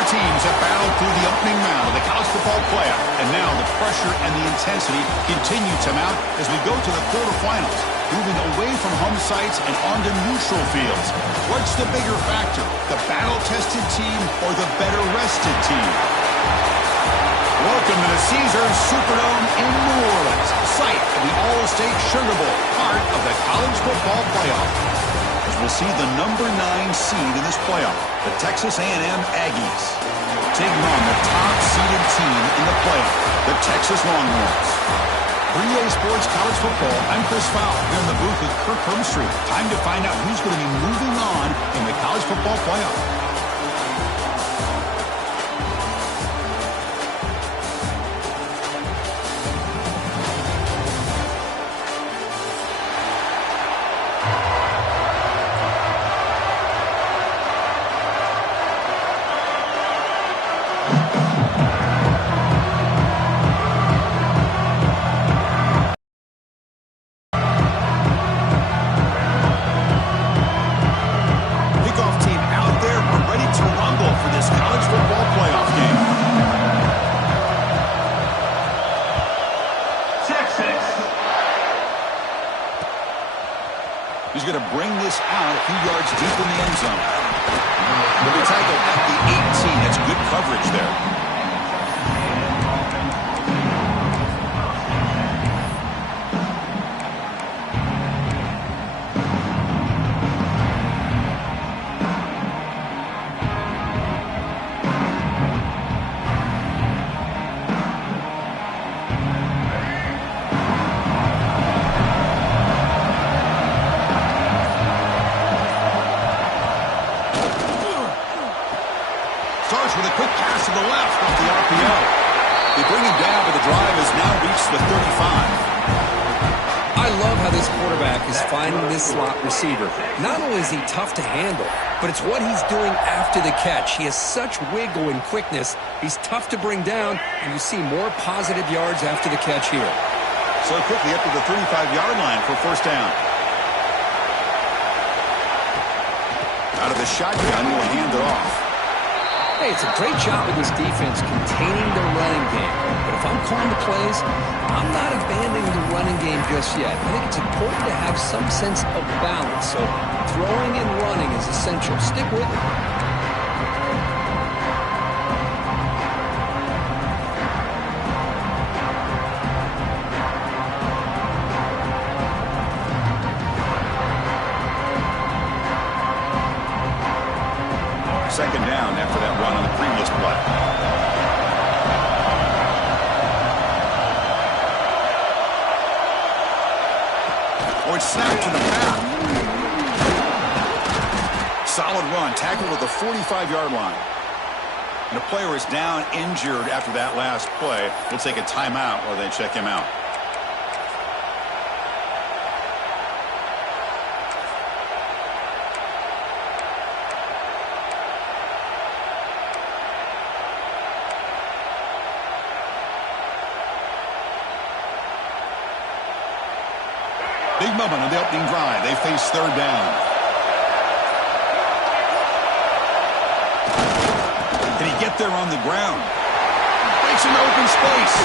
Four teams have battled through the opening round of the college football playoff, and now the pressure and the intensity continue to mount as we go to the quarterfinals, moving away from home sites and onto neutral fields. What's the bigger factor, the battle-tested team or the better-rested team? Welcome to the Caesars Superdome in New Orleans, site of the All-State Sugar Bowl, part of the college football playoff. As we'll see the number 9 seed in this playoff, the Texas A&M Aggies, taking on the top-seeded team in the playoff, the Texas Longhorns. For EA Sports College Football, I'm Chris Fowler, here in the booth with Kirk Hermstreet. Time to find out who's going to be moving on in the college football playoff. He's going to bring this out a few yards deep in the end zone. He'll be tackled at the 18. That's good coverage there. Starts with a quick pass to the left off the RPO. They bring him down, but the drive has now reached the 35. I love how this quarterback is finding this slot receiver. Not only is he tough to handle, but it's what he's doing after the catch. He has such wiggle and quickness. He's tough to bring down, and you see more positive yards after the catch here. So quickly up to the 35-yard line for first down. Out of the shotgun, will hand it off. Hey, it's a great job of this defense containing their running game. But if I'm calling the plays, I'm not abandoning the running game just yet. I think it's important to have some sense of balance. So throwing and running is essential. Stick with it. Second down after that run on the previous play. Or it's snapped to the path. Solid run, tackled at the 45-yard line. And the player is down injured after that last play. We'll take a timeout while they check him out. Big moment on the opening drive. They face third down. Can he get there on the ground? Breaks an open space.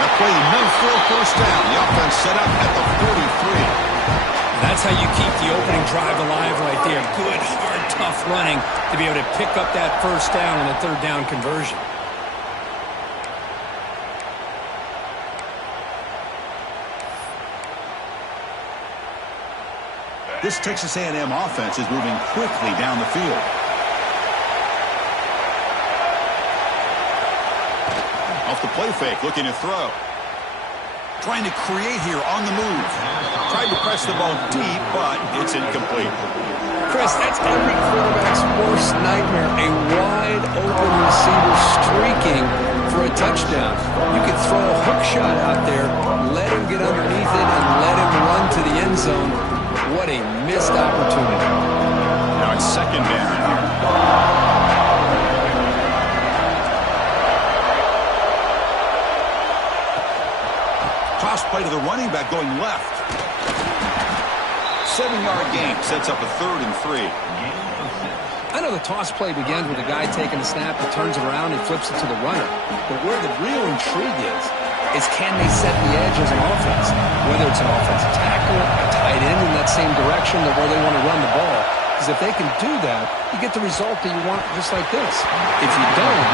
Now play enough for a first down. The offense set up at the 43. That's how you keep the opening drive alive right there. Good, hard, tough running to be able to pick up that first down and a third down conversion. This Texas A&M offense is moving quickly down the field. Off the play fake, looking to throw. Trying to create here on the move. Tried to press the ball deep, but it's incomplete. Chris, that's every quarterback's worst nightmare. A wide open receiver streaking for a touchdown. You could throw a hook shot out there, let him get underneath it, and let him run to the end zone. What a missed opportunity. Now it's second down here. Toss play to the running back going left. 7-yard gain sets up a 3rd and 3. I know the toss play begins with a guy taking the snap, he turns it around and flips it to the runner. But where the real intrigue is can they set the edge as an offense? Whether it's an offensive tackle, a tight end in that same direction that where they want to run the ball. Because if they can do that, you get the result that you want just like this. If you don't,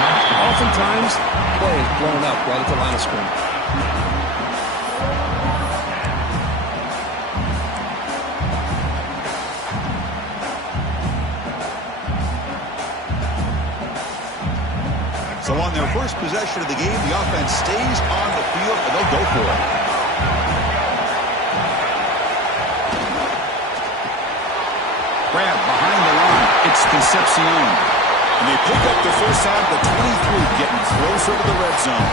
oftentimes, play is blown up right at the line of scrimmage. So on their first possession of the game, the offense stays on the field, and they'll go for it. Grab behind the line. It's Concepcion. And they pick up the first out of the 23, getting closer to the red zone.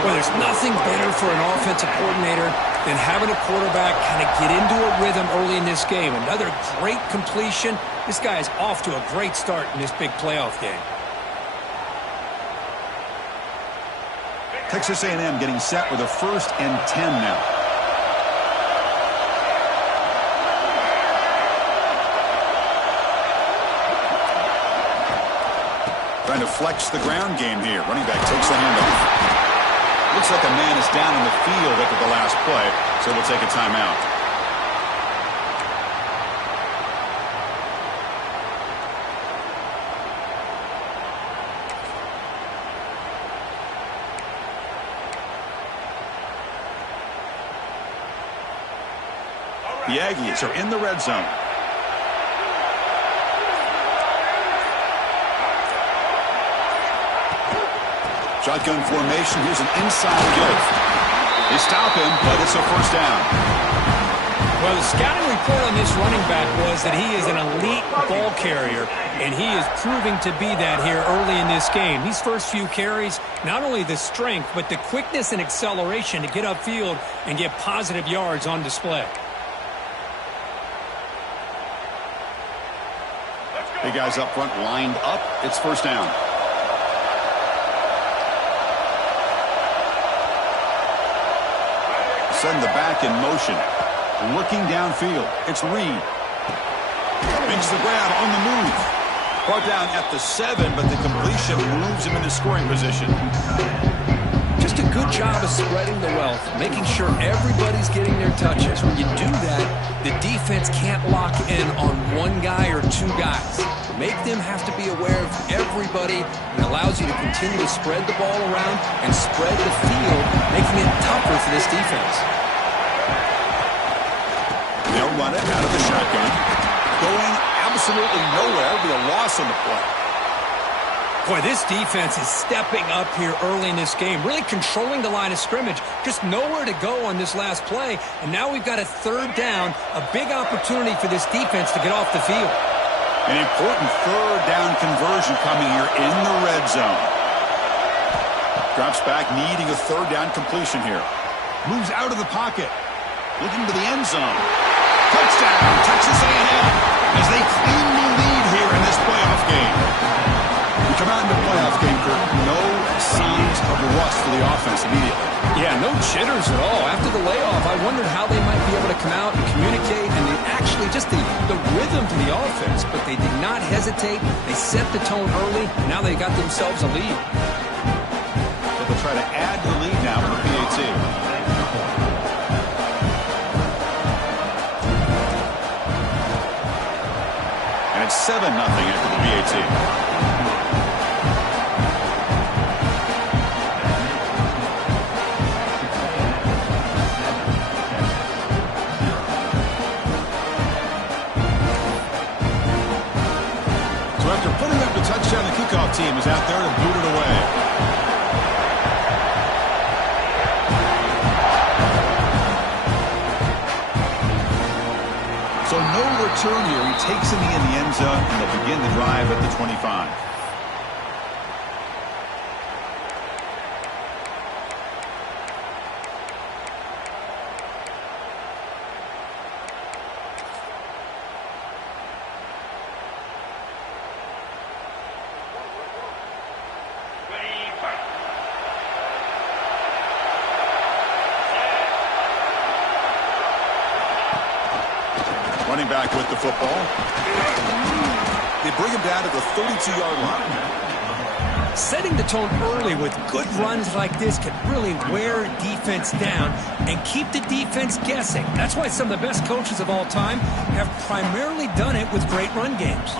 Well, there's nothing better for an offensive coordinator than having a quarterback kind of get into a rhythm early in this game. Another great completion. This guy is off to a great start in this big playoff game. Texas A&M getting set with a 1st and 10 now. Trying to flex the ground game here. Running back takes the handoff. Looks like a man is down in the field after the last play, so we'll take a timeout. The Aggies are in the red zone. Shotgun formation. Here's an inside give. They stop him, but it's a first down. Well, the scouting report on this running back was that he is an elite ball carrier, and he is proving to be that here early in this game. These first few carries, not only the strength, but the quickness and acceleration to get upfield and get positive yards on display. Big guys up front lined up. It's first down. Send the back in motion. Looking downfield. It's Reed. Makes the grab on the move. Brought down at the 7, but the completion moves him into scoring position. Just a good job of spreading the wealth, making sure everybody's getting their touches. When you do that, the defense can't lock in on one guy or two guys. Make them have to be aware of everybody, and allows you to continue to spread the ball around and spread the field, making it tougher for this defense. They'll run it out of the shotgun. Going absolutely nowhere. It'll be a loss on the play. Boy, this defense is stepping up here early in this game, really controlling the line of scrimmage. Just nowhere to go on this last play, and now we've got a 3rd down, a big opportunity for this defense to get off the field. An important 3rd down conversion coming here in the red zone. Drops back, needing a 3rd down completion here. Moves out of the pocket. Looking to the end zone. Touchdown, Texas A&M, as they claim the lead here in this playoff game. We come out in the playoff game, Kirk, no signs of rust for the offense immediately. Yeah, no jitters at all. After the layoff, I wondered how they might be able to come out and communicate, and actually just the rhythm to the offense, but they did not hesitate. They set the tone early, and now they got themselves a lead. So they'll try to add the lead now for the PAT. And it's 7-0 after the PAT. Touchdown, the kickoff team is out there to boot it away. So no return here. He takes it in the end zone, and they'll begin the drive at the 25. Running back with the football. They bring him down to the 32-yard line. Setting the tone early with good runs like this can really wear defense down and keep the defense guessing. That's why some of the best coaches of all time have primarily done it with great run games.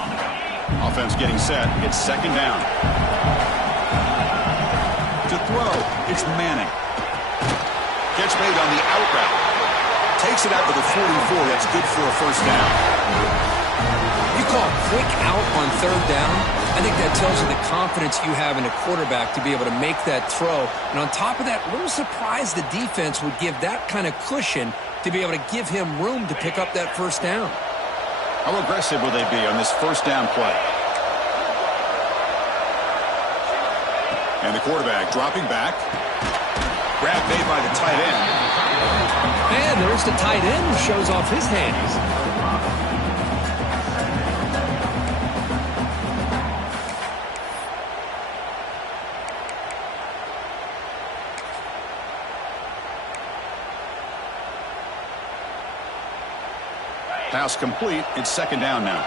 Offense getting set. It's second down. To throw, it's Manning. Catch made on the out route. Takes it out to the 44. That's good for a first down. You call quick out on third down. I think that tells you the confidence you have in a quarterback to be able to make that throw. And on top of that, a little surprised the defense would give that kind of cushion to be able to give him room to pick up that first down. How aggressive will they be on this first down play? And the quarterback dropping back. Grab made by the tight end. And there's the tight end who shows off his hands. Pass complete. It's second down now.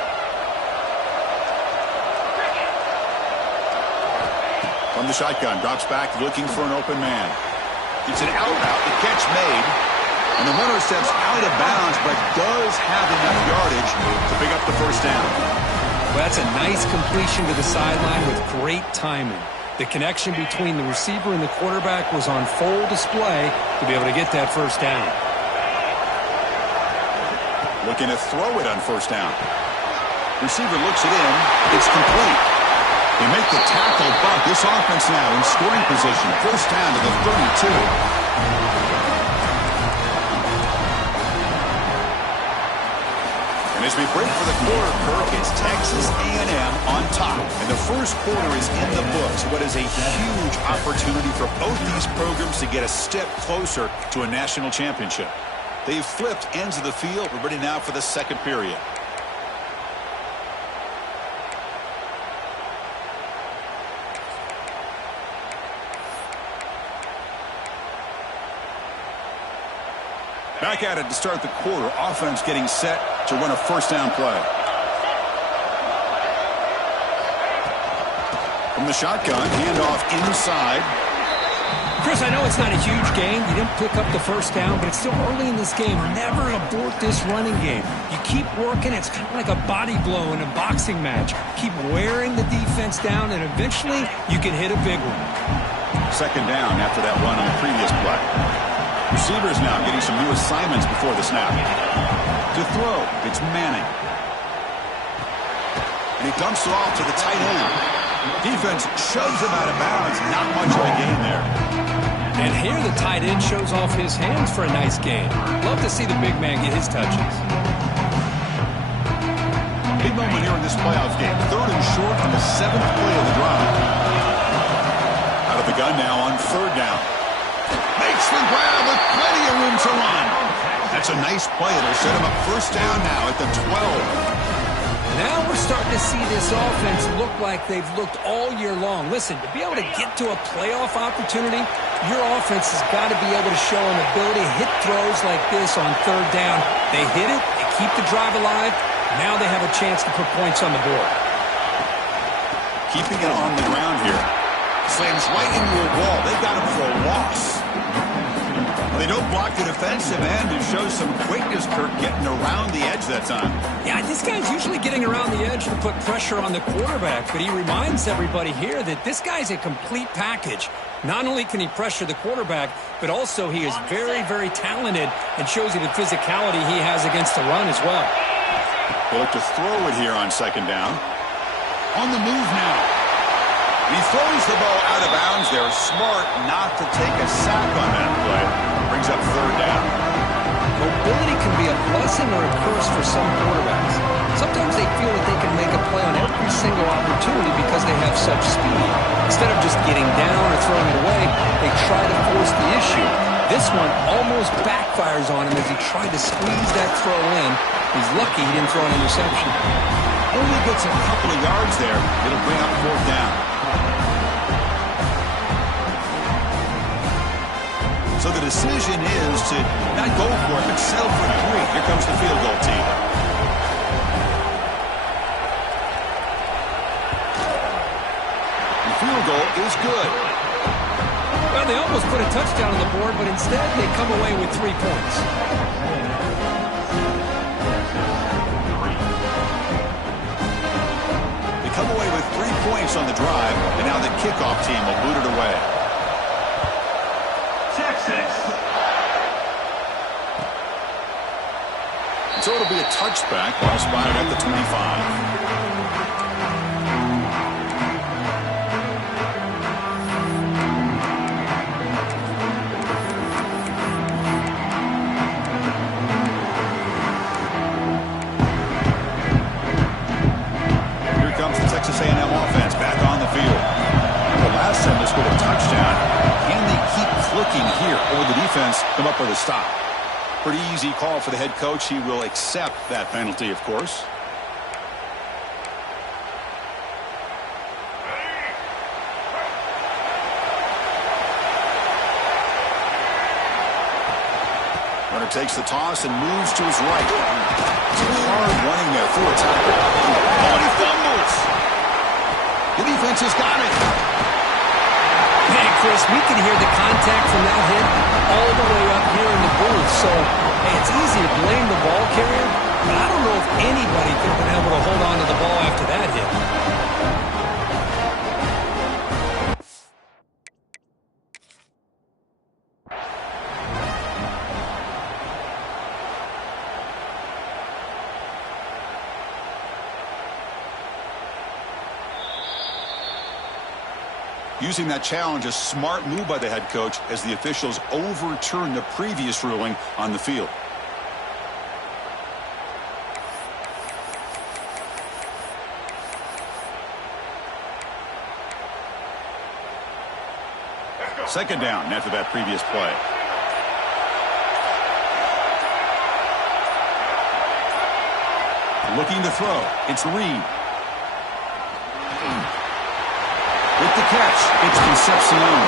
From the shotgun, drops back, looking for an open man. It's an out route. The catch made. And the runner steps out of bounds, but does have enough yardage to pick up the first down. Well, that's a nice completion to the sideline with great timing. The connection between the receiver and the quarterback was on full display to be able to get that first down. Looking to throw it on first down. Receiver looks it in. It's complete. They make the tackle, but this offense now in scoring position. First down to the 32. And as we break for the quarter, Kirk, it's Texas A&M on top. And the first quarter is in the books. What is a huge opportunity for both these programs to get a step closer to a national championship. They've flipped ends of the field. We're ready now for the second period. Back at it to start the quarter. Offense getting set to run a first down play. From the shotgun, handoff inside. Chris, I know it's not a huge gain. You didn't pick up the first down, but it's still early in this game. Never abort this running game. You keep working. It's kind of like a body blow in a boxing match. Keep wearing the defense down, and eventually you can hit a big one. Second down after that run on the previous play. Receivers now getting some new assignments before the snap. To throw, it's Manning. And he dumps it off to the tight end. Defense shoves him out of bounds. Not much of a gain there. And here the tight end shows off his hands for a nice gain. Love to see the big man get his touches. Big moment here in this playoff game. Third and short on the 7th play of the drive. Out of the gun now on third down. Makes the grab with plenty of room to run. That's a nice play. It'll set him up first down now at the 12. Now we're starting to see this offense look like they've looked all year long. Listen, to be able to get to a playoff opportunity, your offense has got to be able to show an ability to hit throws like this on third down. They hit it, they keep the drive alive. Now they have a chance to put points on the board. Keeping it on the ground here. Slams right into a wall. They've got him for a loss. They don't block the defensive end and show some quickness, Kirk, getting around the edge that time. Yeah, this guy's usually getting around the edge to put pressure on the quarterback, but he reminds everybody here that this guy's a complete package. Not only can he pressure the quarterback, but also he is very, very talented and shows you the physicality he has against the run as well. They look to throw it here on second down. On the move now. He throws the ball out of bounds there. Smart not to take a sack on that play. Brings up third down. Mobility can be a blessing or a curse for some quarterbacks. Sometimes they feel that they can make a play on every single opportunity because they have such speed. Instead of just getting down or throwing it away, they try to force the issue. This one almost backfires on him as he tried to squeeze that throw in. He's lucky he didn't throw an interception. Only gets a couple of yards there. It'll bring up fourth down. So the decision is to not go for it, but settle for 3. Here comes the field goal team. is good. Well, they almost put a touchdown on the board, but instead they come away with 3 points. They come away with 3 points on the drive, and now the kickoff team will boot it away. Texas. So it'll be a touchback, ball spotted at the 25. Texas A&M offense back on the field. The last time they scored a touchdown. Can they keep clicking here, or will the defense come up with a stop? Pretty easy call for the head coach. He will accept that penalty, of course. Runner takes the toss and moves to his right. It's hard running there through a tackle. Oh, and he fumbles. The defense has got it. Hey, Chris, we can hear the contact from that hit all the way up here in the booth. So, hey, it's easy to blame the ball carrier, but I don't know if anybody could have been able to hold on to the ball after that hit. Using that challenge, a smart move by the head coach as the officials overturn the previous ruling on the field. Second down after that previous play. Looking to throw. It's Reed. With the catch, it's Concepcion.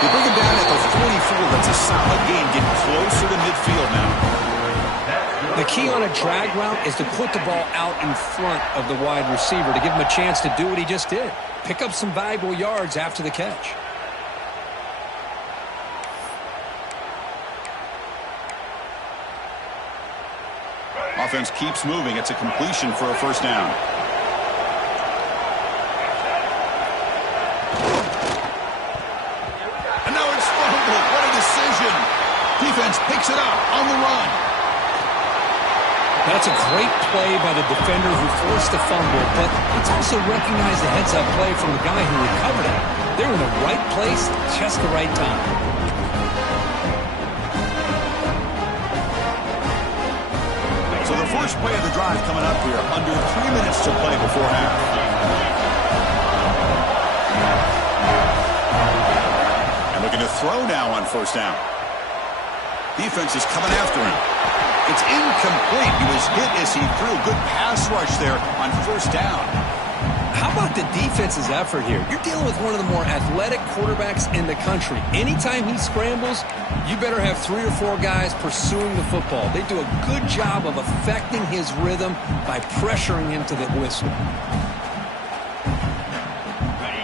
They bring him down at the 44. That's a solid gain. Getting closer to midfield now. The key on a drag route is to put the ball out in front of the wide receiver to give him a chance to do what he just did. Pick up some valuable yards after the catch. Offense keeps moving. It's a completion for a first down. Defense picks it up on the run. That's a great play by the defender who forced the fumble, but it's also recognized a heads-up play from the guy who recovered it. They're in the right place, just the right time. So the first play of the drive coming up here, under 3 minutes to play before half. And looking to throw now on first down. Defense is coming after him. It's incomplete. He was hit as he threw. Good pass rush there on first down. How about the defense's effort here? You're dealing with one of the more athletic quarterbacks in the country. Anytime he scrambles, you better have 3 or 4 guys pursuing the football. They do a good job of affecting his rhythm by pressuring him to the whistle.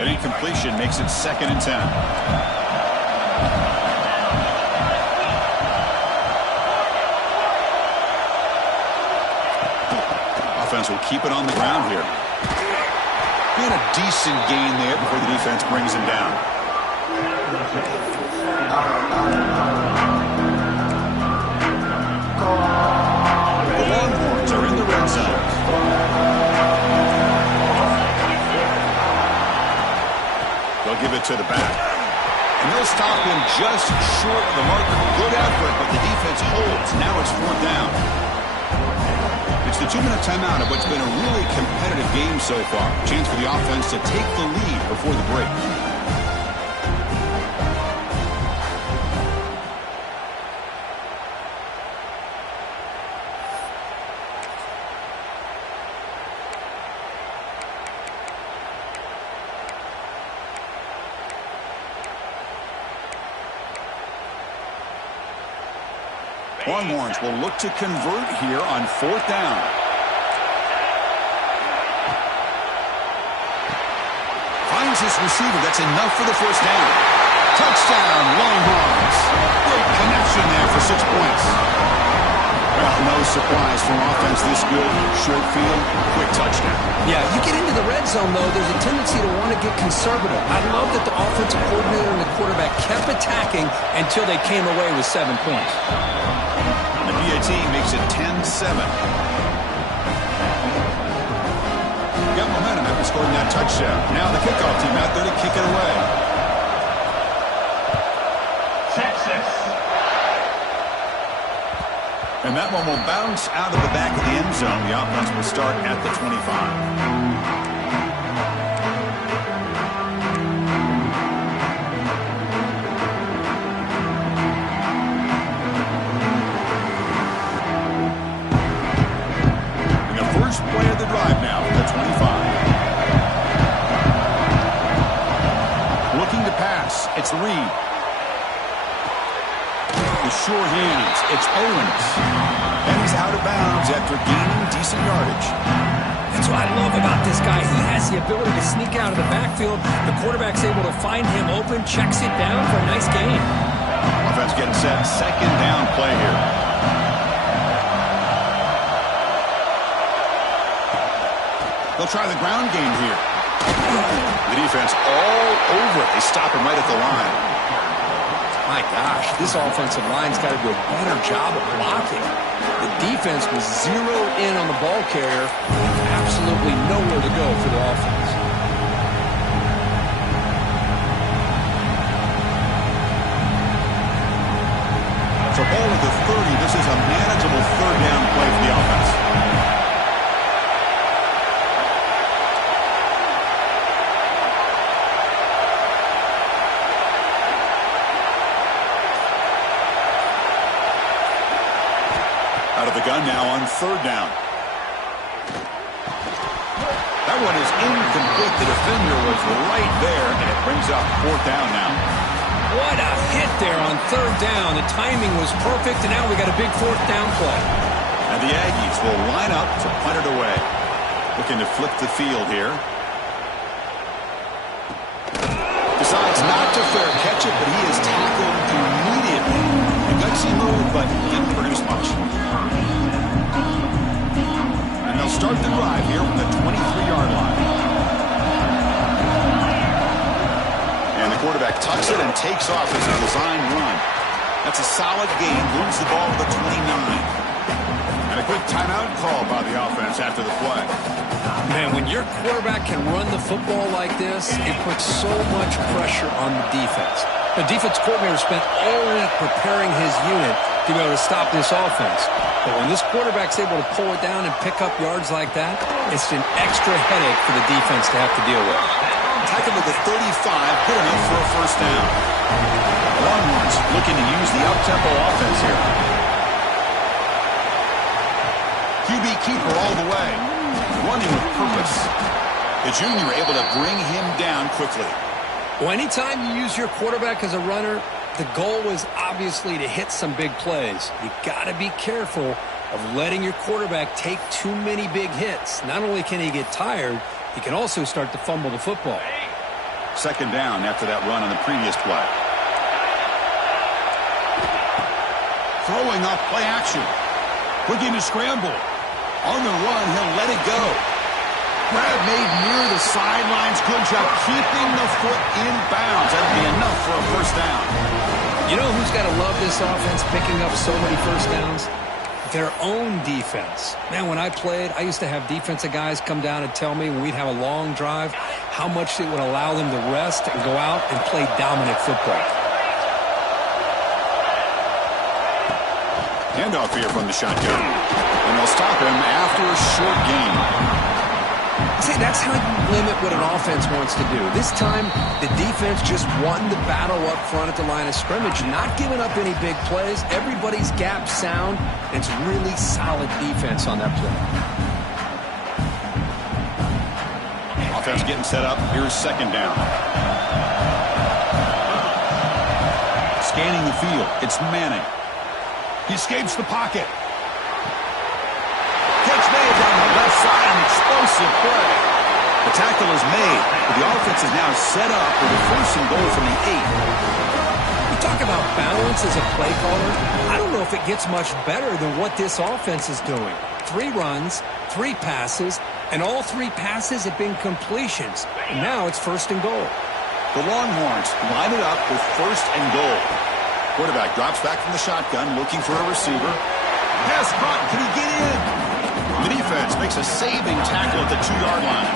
An incompletion makes it 2nd and 10. Offense will keep it on the ground here. And a decent gain there before the defense brings him down. The Longhorns are in the red zone. They'll give it to the back. And they'll stop him just short of the marker. Good effort, but the defense holds. Now it's 4th down. It's the 2-minute timeout of what's been a really competitive game so far. Chance for the offense to take the lead before the break. Longhorns will look to convert here on 4th down. Finds his receiver. That's enough for the first down. Touchdown, Longhorns. Great connection there for 6 points. Well, no surprise from offense this good. Short field, quick touchdown. Yeah, you get into the red zone, though, there's a tendency to want to get conservative. I love that the offensive coordinator and the quarterback kept attacking until they came away with 7 points. The PAT makes it 10-7. Got momentum after scoring that touchdown. Now the kickoff team out there to kick it away. Texas. And that one will bounce out of the back of the end zone. The offense will start at the 25. Play of the drive now from the 25. Looking to pass. It's Reed. With sure hands, it's Owens. And he's out of bounds after gaining decent yardage. That's what I love about this guy. He has the ability to sneak out of the backfield. The quarterback's able to find him open, checks it down for a nice gain. Offense getting set. Second down play here. They'll try the ground game here. The defense all over it. They stop him right at the line. My gosh, this offensive line's got to do a better job of blocking. The defense was zeroed in on the ball carrier. Absolutely nowhere to go for the offense. So ball at the 30. This is a manageable third down play for the offense. Out of the gun now on third down. That one is incomplete. The defender was right there, and it brings up fourth down now. What a hit there on third down. The timing was perfect, and now we got a big fourth down play. And the Aggies will line up to punt it away. Looking to flip the field here. Decides not to fair catch it, but he is tackled immediately. A gutsy move, but didn't produce much. And they'll start the drive here from the 23-yard line. And the quarterback tucks it and takes off as a design run. That's a solid gain. Moves the ball to the 29. And a quick timeout call by the offense after the play. Man, when your quarterback can run the football like this, it puts so much pressure on the defense. The defense coordinator spent all week preparing his unit to be able to stop this offense. But when this quarterback's able to pull it down and pick up yards like that, it's an extra headache for the defense to have to deal with. Tackled at the 35, good enough for a first down. Longhorns looking to use the up-tempo offense here. QB keeper all the way. Running with purpose. The junior able to bring him down quickly. Well, anytime you use your quarterback as a runner, the goal is obviously to hit some big plays. You got to be careful of letting your quarterback take too many big hits. Not only can he get tired, he can also start to fumble the football. Second down after that run on the previous play. Throwing off play action. Looking to scramble. On the run, he'll let it go. Grab made near the sidelines. Good job keeping the foot in bounds. That'd be enough for a first down. You know who's got to love this offense picking up so many first downs? Their own defense. Man, when I played, I used to have defensive guys come down and tell me when we'd have a long drive how much it would allow them to rest and go out and play dominant football. Handoff here from the shotgun. And they'll stop him after a short gain. See, that's how you limit what an offense wants to do. This time, the defense just won the battle up front at the line of scrimmage, not giving up any big plays. Everybody's gap sound. It's really solid defense on that play. Offense getting set up. Here's second down. Scanning the field. It's Manning. He escapes the pocket. Catch made down the left side, an explosive play. The tackle is made, but the offense is now set up with a 1st and goal from the 8. You talk about balance as a play caller. I don't know if it gets much better than what this offense is doing. 3 runs, 3 passes, and all 3 passes have been completions. And now it's 1st and goal. The Longhorns line it up with 1st and goal. Quarterback drops back from the shotgun, looking for a receiver. Pass caught. Can he get in? The defense makes a saving tackle at the 2-yard line.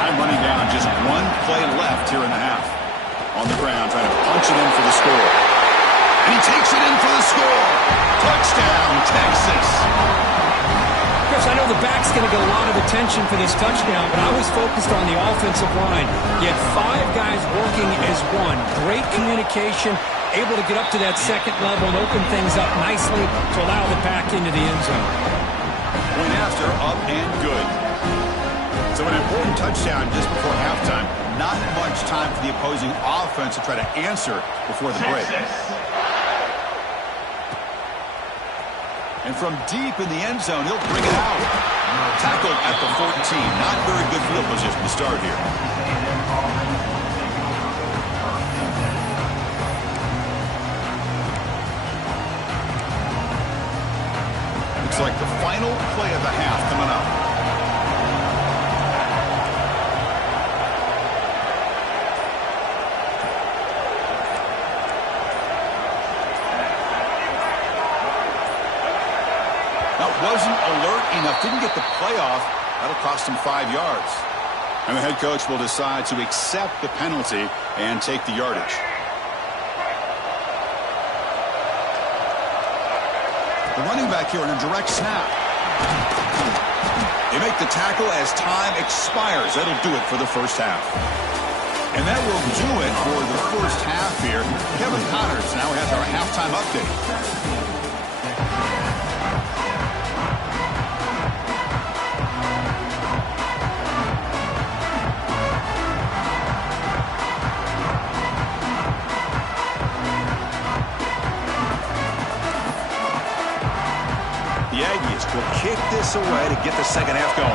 Time running down. Just 1 play left here in the half. On the ground, trying to punch it in for the score. And he takes it in for the score. Touchdown, Texas. Chris, I know the back's going to get a lot of attention for this touchdown, but I was focused on the offensive line. You had 5 guys working as one. Great communication, able to get up to that 2nd level and open things up nicely to allow the back into the end zone. Point after, up and good. So an important touchdown just before halftime. Not much time for the opposing offense to try to answer before the break. And from deep in the end zone, he'll bring it out. Tackled at the 14. Not very good field position to start here. Looks like the final play of the half coming up. Wasn't alert enough, didn't get the playoff. That'll cost him 5 yards. And the head coach will decide to accept the penalty and take the yardage. The running back here in a direct snap. They make the tackle as time expires. That'll do it for the first half. And that will do it for the first half here. Kevin Connors now has our halftime update. The Aggies will kick this away to get the second half going.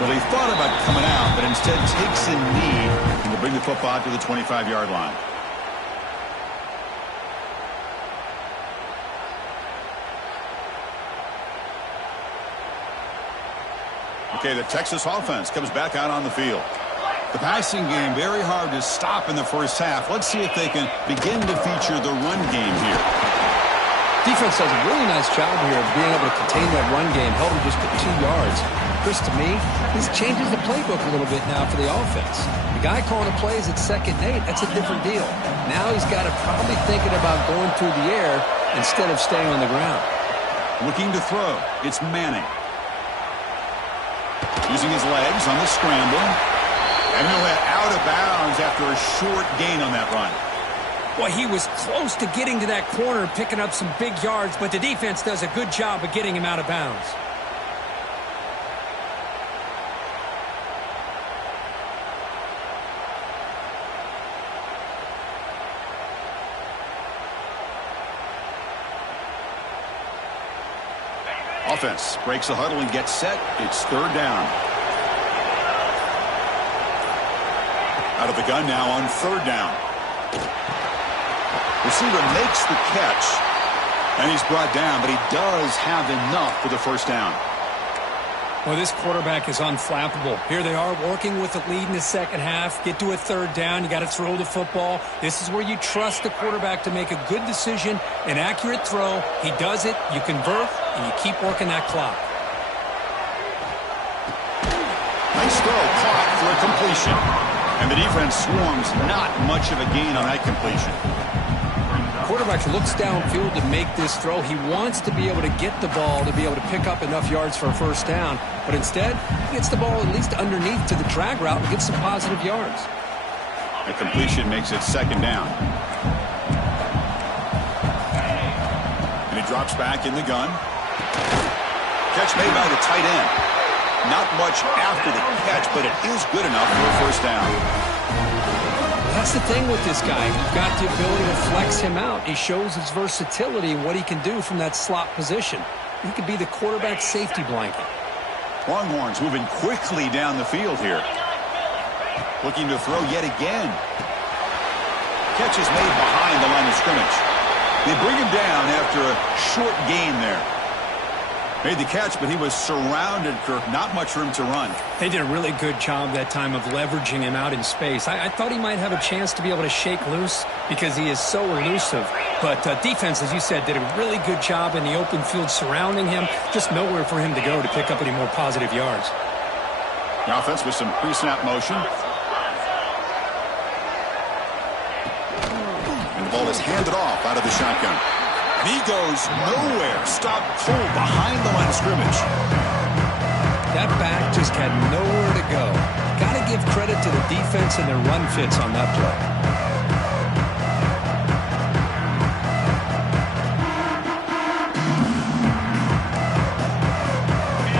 Well, he thought about coming out, but instead takes a knee and will bring the football to the 25-yard line. Okay, the Texas offense comes back out on the field. The passing game very hard to stop in the first half. Let's see if they can begin to feature the run game here. Defense does a really nice job here of being able to contain that run game. Held him just for 2 yards. Chris, to me, this changes the playbook a little bit now for the offense. The guy calling the plays at 2nd and 8, that's a different deal. Now he's got to probably thinking about going through the air instead of staying on the ground. Looking to throw. It's Manning. Using his legs on the scramble. And he'll head out of bounds after a short gain on that run. Well, he was close to getting to that corner, picking up some big yards, but the defense does a good job of getting him out of bounds. Offense breaks the huddle and gets set. It's 3rd down. Out of the gun now on 3rd down. Receiver makes the catch, and he's brought down, but he does have enough for the 1st down. Well, this quarterback is unflappable. Here they are working with the lead in the second half. Get to a 3rd down. You got to throw the football. This is where you trust the quarterback to make a good decision, an accurate throw. He does it. You convert, and you keep working that clock. Nice throw, caught for a completion. And the defense swarms, not much of a gain on that completion. Quarterback looks downfield to make this throw. He wants to be able to get the ball to be able to pick up enough yards for a 1st down. But instead, he gets the ball at least underneath to the drag route and gets some positive yards. The completion makes it 2nd down. And he drops back in the gun. Catch made by the tight end. Not much after the catch, but it is good enough for a 1st down. That's the thing with this guy. You've got the ability to flex him out. He shows his versatility and what he can do from that slot position. He could be the quarterback safety blanket. Longhorns moving quickly down the field here. Looking to throw yet again. Catch is made behind the line of scrimmage. They bring him down after a short gain there. Made the catch, but he was surrounded, Kirk. Not much room to run. They did a really good job that time of leveraging him out in space. I thought he might have a chance to be able to shake loose because he is so elusive. But defense, as you said, did a really good job in the open field surrounding him. Just nowhere for him to go to pick up any more positive yards. The offense with some pre-snap motion. And the ball is handed off out of the shotgun. And he goes nowhere. Stop cold behind the line of scrimmage. That back just had nowhere to go. Got to give credit to the defense and their run fits on that play.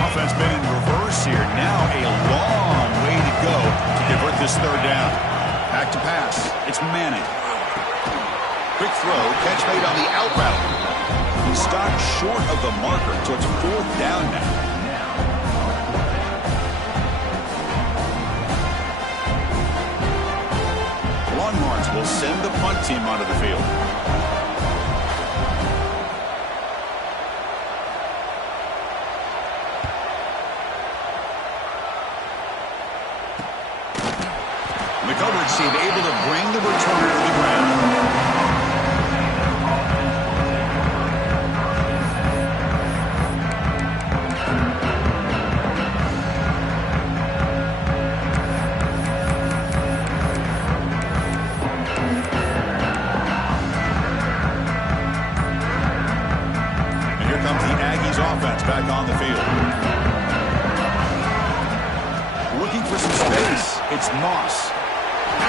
Offense been in reverse here. Now a long way to go to convert this third down. Back to pass. It's Manning. Quick throw, catch made on the out route. He stopped short of the marker, so it's fourth down now. Longhorns will send the punt team onto the field. The coverage team able to bring the returner to the ground. Offense back on the field. Looking for some space. It's Moss.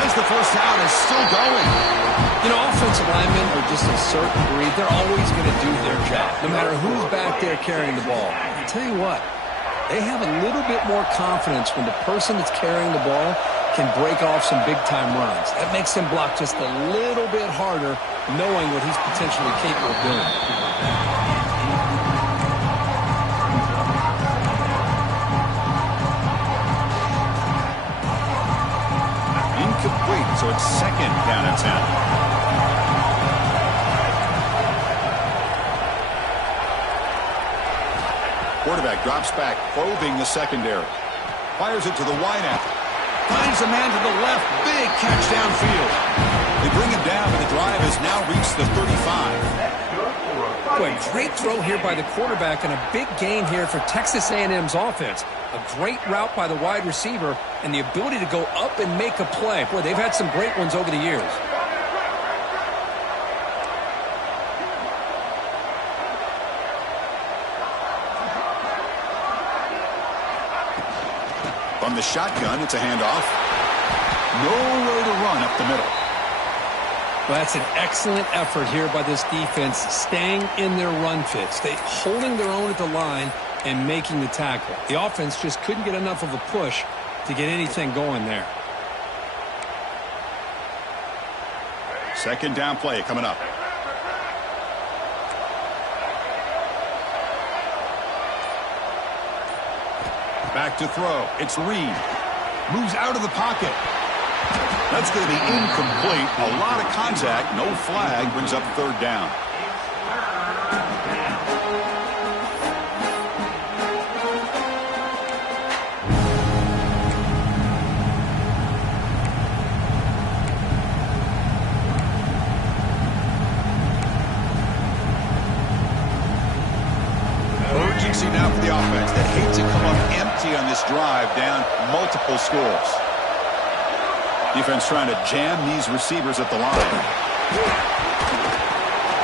As the first down is still going. You know, offensive linemen are just a certain breed. They're always going to do their job, no matter who's back there carrying the ball. I'll tell you what, they have a little bit more confidence when the person that's carrying the ball can break off some big-time runs. That makes him block just a little bit harder, knowing what he's potentially capable of doing. Incomplete, so it's second down and 10. Quarterback drops back, probing the secondary. Fires it to the wideout. Finds a man to the left. Big catch downfield. They bring him down, and the drive has now reached the 35. Boy, great throw here by the quarterback and a big gain here for Texas A&M's offense. A great route by the wide receiver and the ability to go up and make a play. Boy, they've had some great ones over the years. From the shotgun, it's a handoff. Nowhere to run up the middle. Well, that's an excellent effort here by this defense, staying in their run fits. They holding their own at the line and making the tackle. The offense just couldn't get enough of a push to get anything going there. Second down play coming up. Back to throw. It's Reed. Moves out of the pocket. That's going to be incomplete. A lot of contact. No flag. Brings up third down. Urgency now for the offense that hates to come up empty on this drive, down multiple scores. Defense trying to jam these receivers at the line.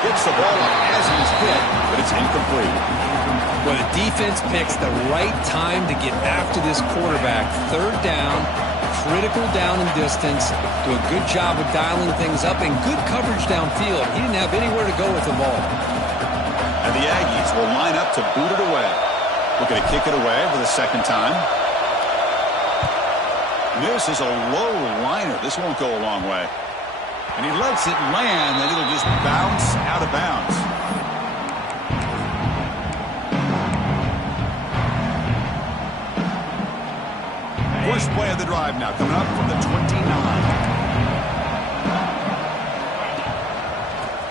Gets the ball up as he's hit, but it's incomplete. Well, the defense picks the right time to get after this quarterback. Third down, critical down and distance. Do a good job of dialing things up and good coverage downfield. He didn't have anywhere to go with the ball. And the Aggies will line up to boot it away. Looking to kick it away for the second time. This is a low liner. This won't go a long way. And he lets it land, and it'll just bounce out of bounds. First play of the drive now, coming up from the 29.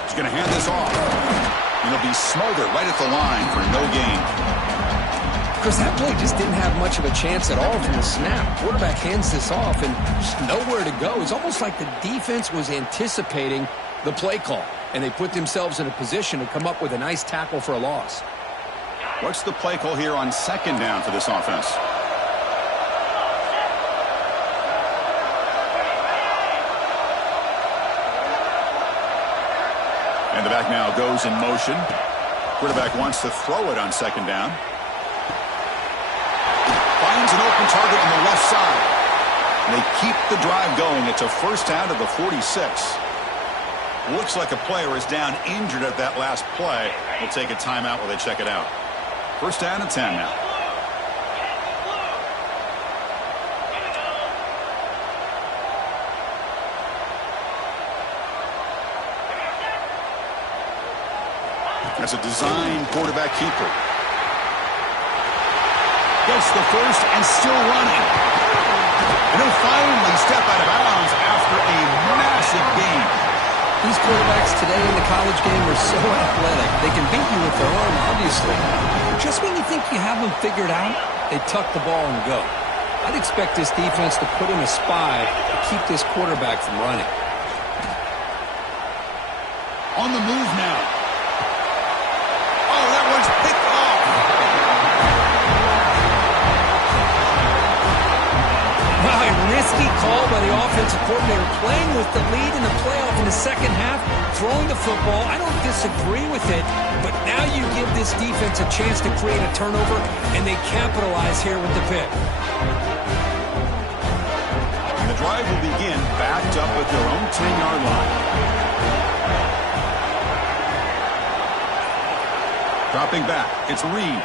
He's going to hand this off. And he'll be smothered right at the line for no gain. Because that play just didn't have much of a chance at all from the snap. Quarterback hands this off and just nowhere to go. It's almost like the defense was anticipating the play call, and they put themselves in a position to come up with a nice tackle for a loss. What's the play call here on second down for this offense? And the back now goes in motion. Quarterback wants to throw it on second down. Finds an open target on the left side. And they keep the drive going. It's a first down to the 46. Looks like a player is down injured at that last play. We'll take a timeout while they check it out. First down and 10 now. That's a design quarterback keeper. Gets the first and still running. And he'll finally step out of bounds after a massive gain. These quarterbacks today in the college game are so athletic. They can beat you with their arm, obviously. Just when you think you have them figured out, they tuck the ball and go. I'd expect this defense to put in a spy to keep this quarterback from running. On the move now. Oh, that one's picked off. Wow, a risky call by the offensive coordinator, playing with the lead in the playoff in the second half, throwing the football. I don't disagree with it, but now you give this defense a chance to create a turnover, and they capitalize here with the pick. And the drive will begin backed up at their own 10-yard line. Dropping back, it's Reed.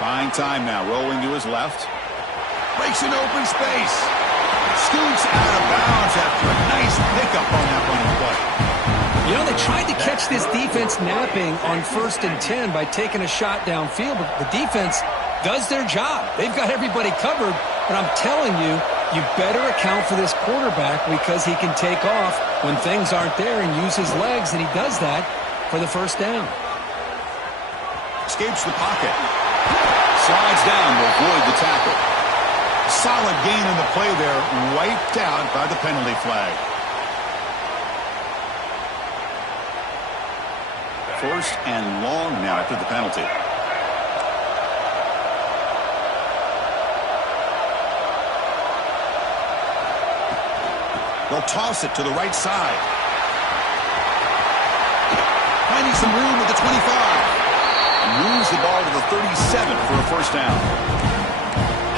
Buying time now, rolling to his left. Breaks an open space. Scoots out of bounds after a nice pickup on that running play. You know, they tried to catch this defense napping on 1st and 10 by taking a shot downfield, but the defense does their job. They've got everybody covered, but I'm telling you, you better account for this quarterback because he can take off when things aren't there and use his legs, and he does that for the first down. Escapes the pocket. Slides down to avoid the tackle. Solid gain in the play there, wiped out by the penalty flag. First and long now after the penalty. They'll toss it to the right side. Finding some room at the 25. Moves the ball to the 37 for a first down.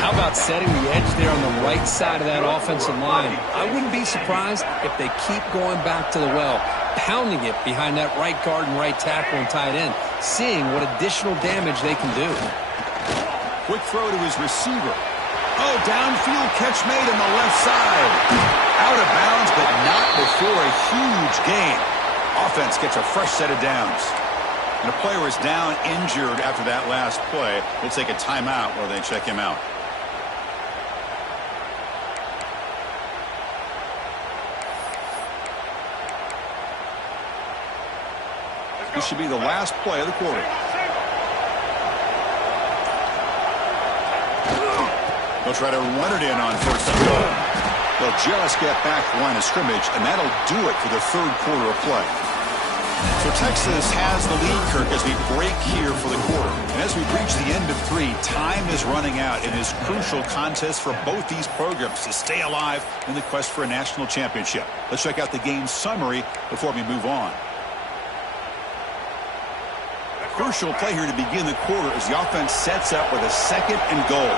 How about setting the edge there on the right side of that offensive line? I wouldn't be surprised if they keep going back to the well, pounding it behind that right guard and right tackle and tight end, seeing what additional damage they can do. Quick throw to his receiver. Oh, downfield catch made on the left side. Out of bounds, but not before a huge gain. Offense gets a fresh set of downs. And a player is down injured after that last play. We'll take a timeout while they check him out. This should be the last play of the quarter. They'll try to run it in on first and goal. They'll just get back the line of scrimmage, and that'll do it for the third quarter of play. So Texas has the lead, Kirk, as we break here for the quarter. And as we reach the end of 3, time is running out in this crucial contest for both these programs to stay alive in the quest for a national championship. Let's check out the game summary before we move on. Crucial play here to begin the quarter as the offense sets up with a 2nd and goal.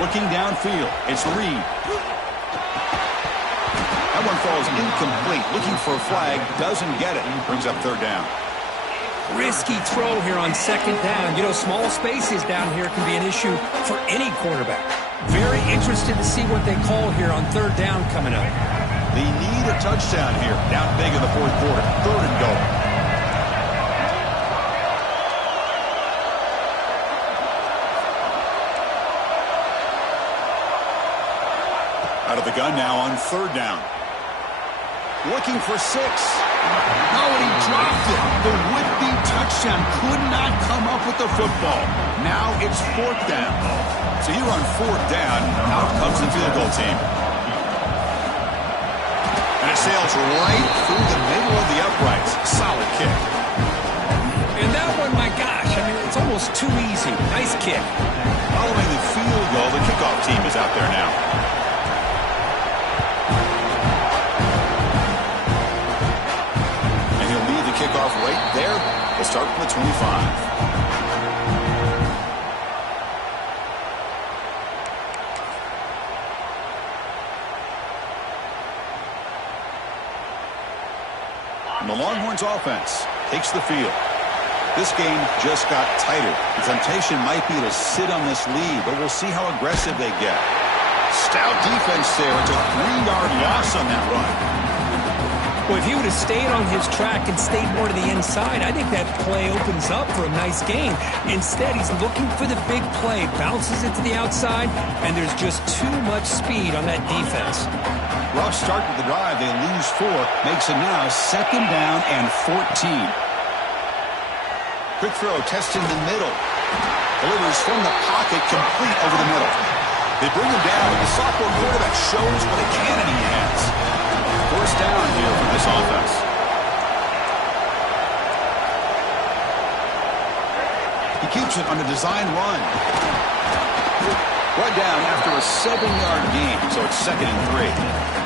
Looking downfield, it's Reed. That one falls incomplete. Looking for a flag, doesn't get it. Brings up third down. Risky throw here on second down. You know, small spaces down here can be an issue for any quarterback. Very interested to see what they call here on third down coming up. They need a touchdown here. Down big in the fourth quarter. Third and goal. Out of the gun now on third down. Looking for 6. Oh, and he dropped it. The would-be touchdown could not come up with the football. Now it's fourth down. So here on fourth down, out comes the field goal team. And it sails right through the middle of the uprights. Solid kick. And that one, my gosh, I mean, it's almost too easy. Nice kick. Following the field goal, the kickoff team is out there now. Kickoff right there. We'll start from the 25. And the Longhorns offense takes the field. This game just got tighter. The temptation might be to sit on this lead, but we'll see how aggressive they get. Stout defense there. It's a 3-yard loss on that run. Well, if he would have stayed on his track and stayed more to the inside, I think that play opens up for a nice game. Instead, he's looking for the big play, bounces it to the outside, and there's just too much speed on that defense. Rough start to the drive. They lose 4. Makes it now second down and 14. Quick throw, testing the middle. Delivers from the pocket, complete over the middle. They bring him down, and the sophomore quarterback shows what a cannon he has. First down here for this offense. He keeps it on a design run. Right down after a 7-yard gain, so it's second and 3.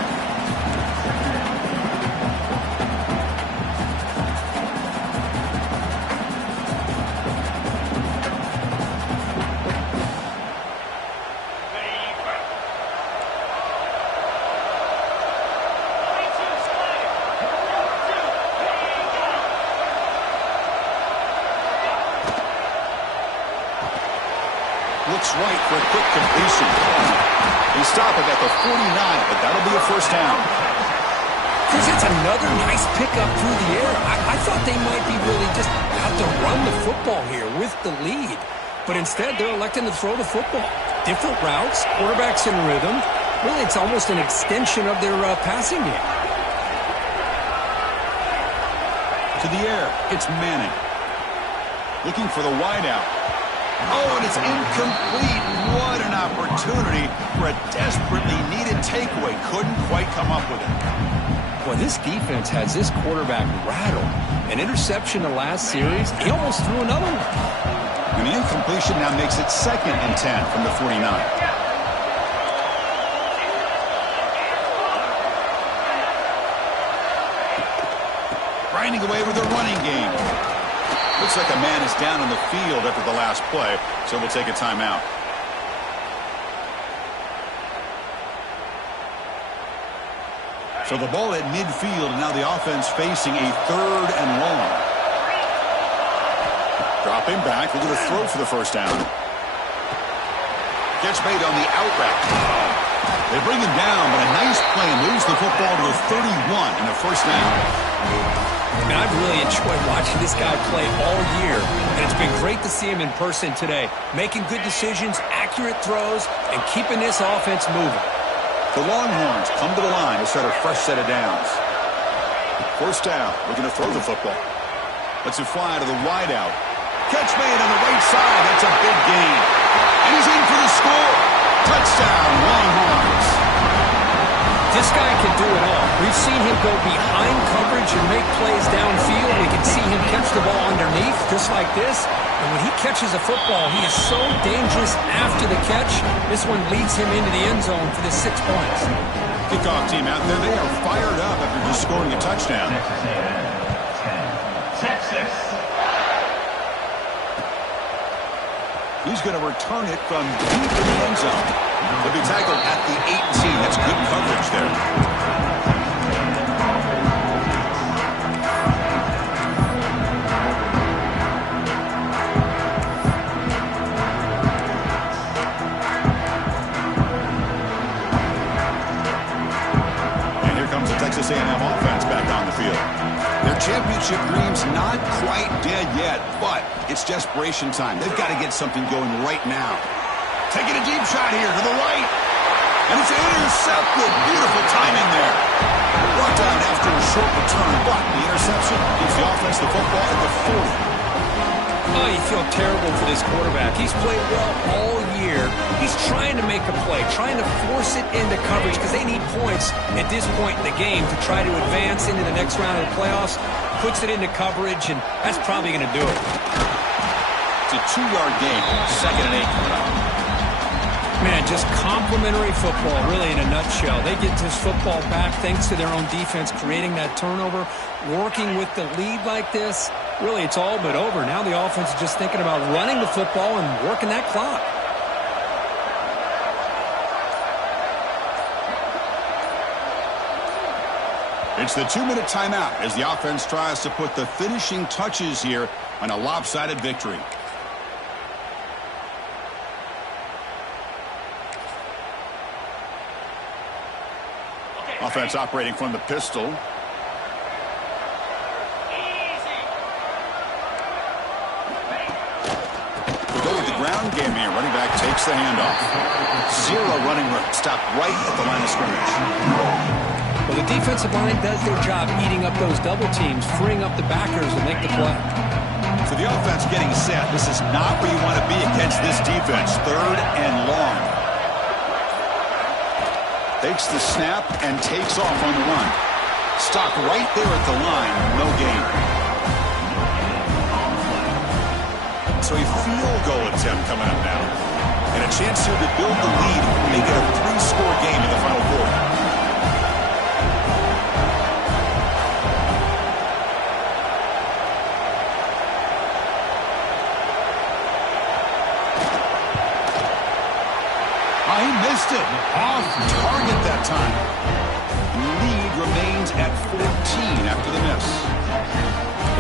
Looks right for a quick completion. They stop it at the 49, but that'll be a first down. Chris, it's another nice pickup through the air. I thought they might be really just out to run the football here with the lead. But instead, they're electing to throw the football. Different routes, quarterbacks in rhythm. Really, it's almost an extension of their passing game. To the air, it's Manning. Looking for the wideout. Oh, and it's incomplete. What an opportunity for a desperately needed takeaway. Couldn't quite come up with it. Well, this defense has this quarterback rattled. An interception the last series. He almost threw another one. And the incompletion now makes it second and 10 from the 49. Grinding away with a running game. Looks like a man is down on the field after the last play, so we'll take a timeout. So the ball at midfield, and now the offense facing a third and long. Dropping back, looking to throw for the first down. Gets made on the out route. They bring him down, but a nice play moves the football to the 31 and a first down. And I've really enjoyed watching this guy play all year, and it's been great to see him in person today, making good decisions, accurate throws, and keeping this offense moving. The Longhorns come to the line to start a fresh set of downs. First down, looking to throw the football. Lets it fly to the wideout. Catch made on the right side. That's a big gain. And he's in for the score. Touchdown, Longhorns. This guy can do it all. We've seen him go behind coverage and make plays downfield. We can see him catch the ball underneath, just like this. And when he catches a football, he is so dangerous after the catch. This one leads him into the end zone for the 6 points. Kickoff team out there, they are fired up after just scoring a touchdown. He's going to return it from deep in the end zone. He'll be tackled at the 18. That's good coverage there. But it's desperation time. They've got to get something going right now. Taking a deep shot here to the right. And it's intercepted. Beautiful timing there. Brought down after a short return, but the interception gives the offense the football at the 40. Oh, you feel terrible for this quarterback. He's played well all year. He's trying to make a play, trying to force it into coverage because they need points at this point in the game to try to advance into the next round of the playoffs. Puts it into coverage, and that's probably going to do it. It's a 2-yard gain. 2nd and 8 coming up. Man, just complimentary football, really, in a nutshell. They get this football back thanks to their own defense, creating that turnover, working with the lead like this. Really, it's all but over. Now the offense is just thinking about running the football and working that clock. It's the 2-minute timeout as the offense tries to put the finishing touches here on a lopsided victory. Offense operating from the pistol. We go with the ground game here. Running back takes the handoff. 0 running room. Stop right at the line of scrimmage. Well, the defensive line does their job eating up those double teams, freeing up the backers to make the play. So the offense getting set. This is not where you want to be against this defense. 3rd and long. Takes the snap and takes off on the run. Stopped right there at the line. No gain. So a field goal attempt coming up now. And a chance here to build the lead and make it a 3-score game in the final quarter. He missed it. Off target that time. Lead remains at 14 after the miss.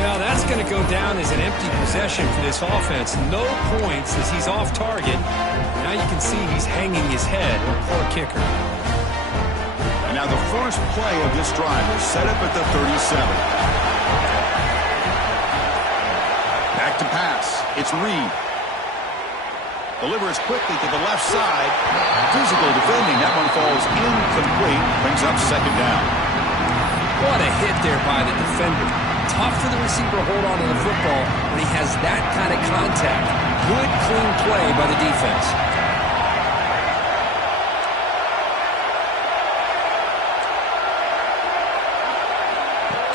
Well, that's going to go down as an empty possession for this offense. No points as he's off target. Now you can see he's hanging his head. Poor kicker. And now the first play of this drive is set up at the 37. Back to pass. It's Reed. Delivers quickly to the left side. Physical defending. That one falls incomplete. Brings up 2nd down. What a hit there by the defender. Tough for the receiver to hold on to the football when he has that kind of contact. Good, clean play by the defense.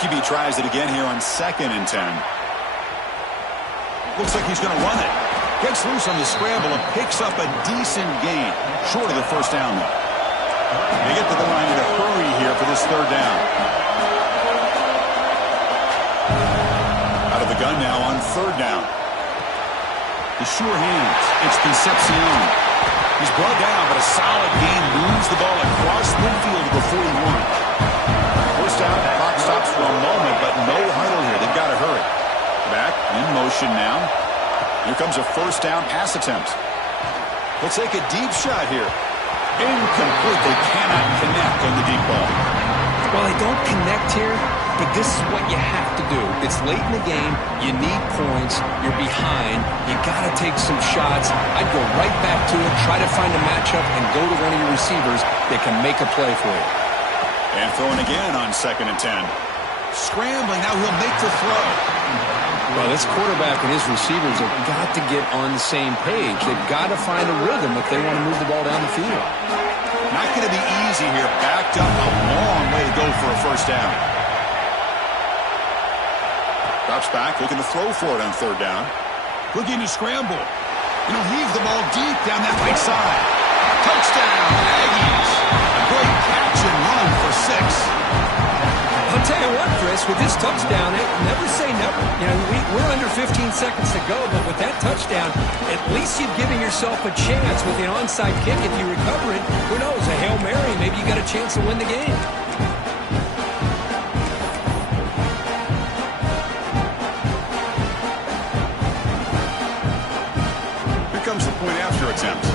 QB tries it again here on 2nd and 10. Looks like he's going to run it. Gets loose on the scramble and picks up a decent gain. Short of the first down, though. They get to the line in a hurry here for this 3rd down. Out of the gun now on 3rd down. The sure hands. It's Concepcion. He's brought down, but a solid gain moves the ball across midfield to the 41. First down, clock stops for a moment, but no huddle here. They've got to hurry. Back in motion now. Here comes a first down pass attempt. Let's take a deep shot here. Incomplete. They cannot connect on the deep ball. Well, they don't connect here, but this is what you have to do. It's late in the game. You need points. You're behind. You got to take some shots. I'd go right back to it, try to find a matchup, and go to one of your receivers that can make a play for you. And throwing again on 2nd and 10. Scrambling. Now he'll make the throw. Well, this quarterback and his receivers have got to get on the same page. They've got to find a rhythm if they want to move the ball down the field. Not going to be easy here. Backed up a long way to go for a first down. Drops back, looking to throw for it on 3rd down. Looking to scramble. Heave the ball deep down that right side. Touchdown, Aggies. A great catch and run for 6. I'll tell you what, Chris, with this touchdown, never say never. We're under 15 seconds to go, but with that touchdown, at least you've given yourself a chance with the onside kick. If you recover it, who knows, a Hail Mary, maybe you got a chance to win the game. Here comes the point after attempt.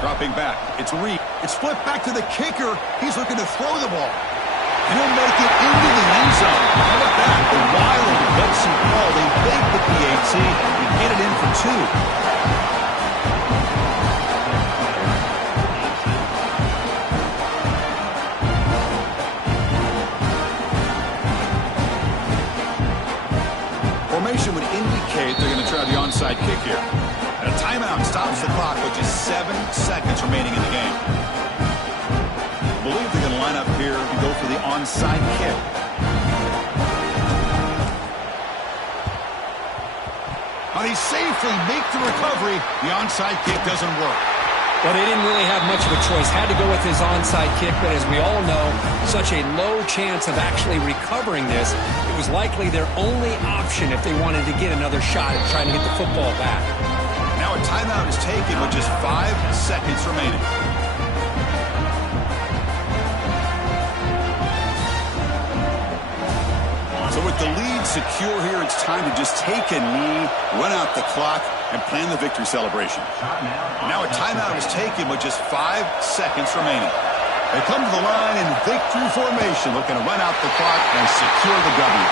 Dropping back. It's Reed. It's flipped back to the kicker. He's looking to throw the ball. And he'll make it into the end zone. How about that? A wild, gutsy ball. They bake the PAT and get it in for 2. Formation would indicate they're going to try the onside kick here. And a timeout stops the clock with just 7 seconds remaining in the game. I believe they're going to line up here and go for the onside kick. But he safely make the recovery. The onside kick doesn't work. Well, they didn't really have much of a choice. Had to go with his onside kick, but as we all know, such a low chance of actually recovering this. It was likely their only option if they wanted to get another shot at trying to get the football back. Now a timeout is taken with just 5 seconds remaining. So with the lead secure here, it's time to just take a knee, run out the clock, and plan the victory celebration. Now a timeout is taken with just 5 seconds remaining. They come to the line in victory formation, looking to run out the clock and secure the W.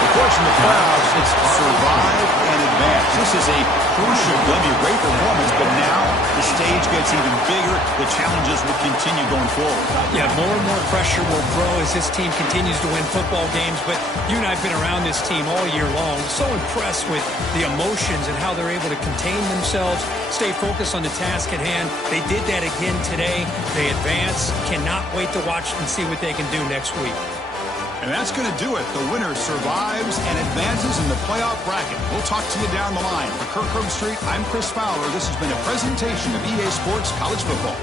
The question of playoffs is survive and advance. This is a crucial W. Great performance, but now the stage gets even bigger. The challenges will continue going forward. Yeah, more and more pressure will grow as this team continues to win football games. But you and I have been around this team all year long. So impressed with the emotions and how they're able to contain themselves, stay focused on the task at hand. They did that again today. They advance. Cannot wait to watch and see what they can do next week. And that's going to do it. The winner survives and advances in the playoff bracket. We'll talk to you down the line. For Kirk Street, I'm Chris Fowler. This has been a presentation of EA Sports College Football.